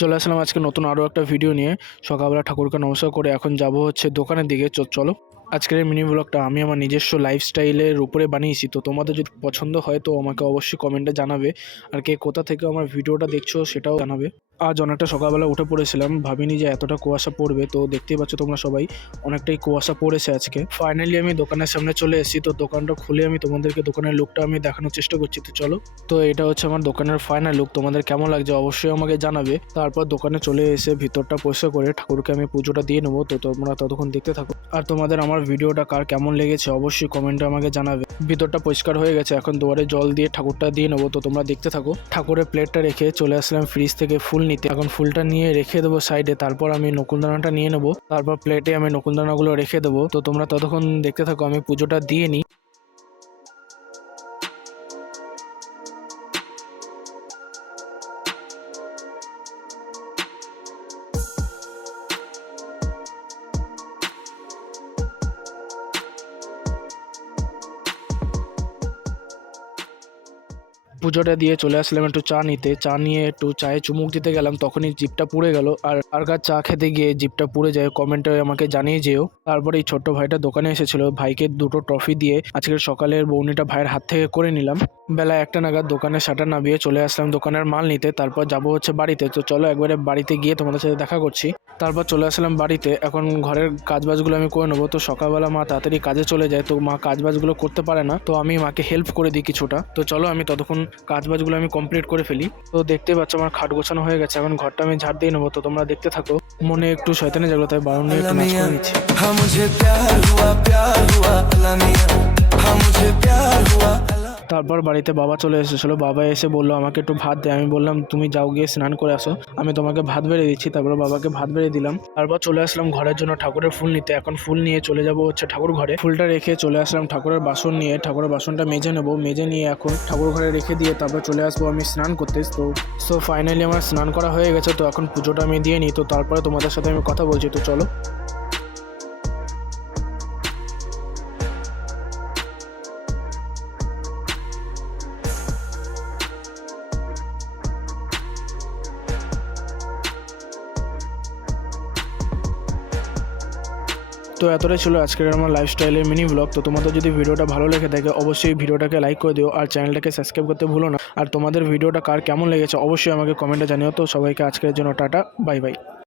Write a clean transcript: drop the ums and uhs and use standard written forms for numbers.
চলে আসলাম আজকে নতুন আরও একটা ভিডিও নিয়ে। সকালবেলা ঠাকুরকে নমস্কার করে এখন যাব হচ্ছে দোকানের দিকে। চলো আজকের এই মিনি ব্লগটা আমি আমার নিজস্ব লাইফস্টাইলের উপরে বানিয়েছি। তো তোমাদের যদি পছন্দ হয় তো আমাকে অবশ্যই কমেন্টে জানাবে, আর কে কোথা থেকে আমার ভিডিওটা দেখছো সেটাও জানাবে। আজ অনেকটা সকালবেলা উঠে পড়েছিলাম, ভাবিনি যে এতটা কুয়াশা পড়বে। তো দেখতেই পাচ্ছ তোমরা সবাই, অনেকটাই কুয়াশা পড়েছে আজকে। ফাইনালি আমি দোকানের সামনে চলে এসেছি। তো দোকানটা খুলে আমি তোমাদেরকে দোকানের লুকটা আমি দেখানোর চেষ্টা করছি। তো চলো, তো এটা হচ্ছে আমার দোকানের ফাইনাল লুক। তোমাদের কেমন লাগছে অবশ্যই আমাকে জানাবে। তারপর দোকানে চলে এসে ভিতরটা পরিষ্কার করে ঠাকুরকে আমি পুজোটা দিয়ে নেবো। তো তোমরা ততক্ষণ দেখতে থাকো। আর তোমাদের আমার ভিডিওটা কার কেমন লেগেছে অবশ্যই কমেন্টে আমাকে জানাবে। ভিতরটা পরিষ্কার হয়ে গেছে, এখন দুয়ারে জল দিয়ে ঠাকুরটা দিয়ে নেবো। তো তোমরা দেখতে থাকো। ঠাকুরের প্লেটটা রেখে চলে আসলাম ফ্রিজ থেকে ফুল নিতে। এখন ফুলটা নিয়ে রেখে দেবো সাইডে। তারপর আমি নকুলদানাটা নিয়ে নেবো। তারপর প্লেটে আমি নকুলদানাগুলো রেখে দেবো। তো তোমরা ততক্ষণ দেখতে থাকো, আমি পুজোটা দিয়ে নিই। পুজোটা দিয়ে চলে আসলাম একটু চা নিতে। চা নিয়ে একটু চায়ে চুমুক দিতে গেলাম, তখনই জিভটা পুড়ে গেল। আর কার চা খেতে গিয়ে জিভটা পুড়ে যায় কমেন্টে আমাকে জানিয়ে যেও। তারপরে এই ছোট্ট ভাইটা দোকানে এসেছিল, ভাইকে দুটো ট্রফি দিয়ে আজকের সকালের বউনিটা ভাইয়ের হাত থেকে করে নিলাম। বেলা 1টা নাগাদ দোকানের শাটার নামিয়ে চলে আসলাম দোকানের মাল নিতে। তারপর যাব হচ্ছে বাড়িতে। তো চলো একবারে বাড়িতে গিয়ে তোমাদের সাথে দেখা করছি। তারপর চলে আসলাম বাড়িতে। এখন ঘরের কাজবাজগুলো আমি করে নেবো। তো সকালবেলা মা তাড়াতাড়ি কাজে চলে যায়, তো মা কাজবাজগুলো করতে পারে না। তো আমি মাকে হেল্প করে দিই কিছুটা। তো চলো আমি ততক্ষণ কাজবাজগুলো আমি কমপ্লিট করে ফেলি। তো দেখতে পাচ্ছ আমার খাট গোছানো হয়ে গেছে, এখন ঘরটা আমি ঝাড় দিয়ে নেবো। তো তোমরা দেখতে থাকো। মনে একটু শয়তানি জাগলো, তাই বারণ নিয়ে একটু নাচ করে নিচ্ছি। তারপর বাড়িতে বাবা চলে এসেছিলো। বাবা এসে বললো আমাকে একটু ভাত দে। আমি বললাম তুমি যাও গিয়ে স্নান করে আসো, আমি তোমাকে ভাত বেড়ে দিচ্ছি। তারপর বাবাকে ভাত বেড়ে দিলাম। তারপর চলে আসলাম ঘরের জন্য ঠাকুরের ফুল নিতে। এখন ফুল নিয়ে চলে যাব হচ্ছে ঠাকুর ঘরে। ফুলটা রেখে চলে আসলাম ঠাকুরের বাসন নিয়ে। ঠাকুরের বাসনটা মেজে নেবো। মেজে নিয়ে এখন ঠাকুর ঘরে রেখে দিয়ে তারপর চলে আসবো আমি স্নান করতে। তো ফাইনালি আমার স্নান করা হয়ে গেছে। তো এখন পুজোটা আমি দিয়ে নিই। তো তারপরে তোমাদের সাথে আমি কথা বলছি। তো চলো। তো এতটাই ছিল আজকের আমার লাইফস্টাইলের মিনি ব্লগ। তো তোমাদের যদি ভিডিওটা ভালো লেগে থাকে অবশ্যই ভিডিওটাকে লাইক করে দিও, আর চ্যানেলটাকে সাবস্ক্রাইব করতে ভুলো না। আর তোমাদের ভিডিওটা কার কেমন লেগেছে অবশ্যই আমাকে কমেন্টে জানিও। তো সবাইকে আজকের জন্য টাটা, বাই বাই।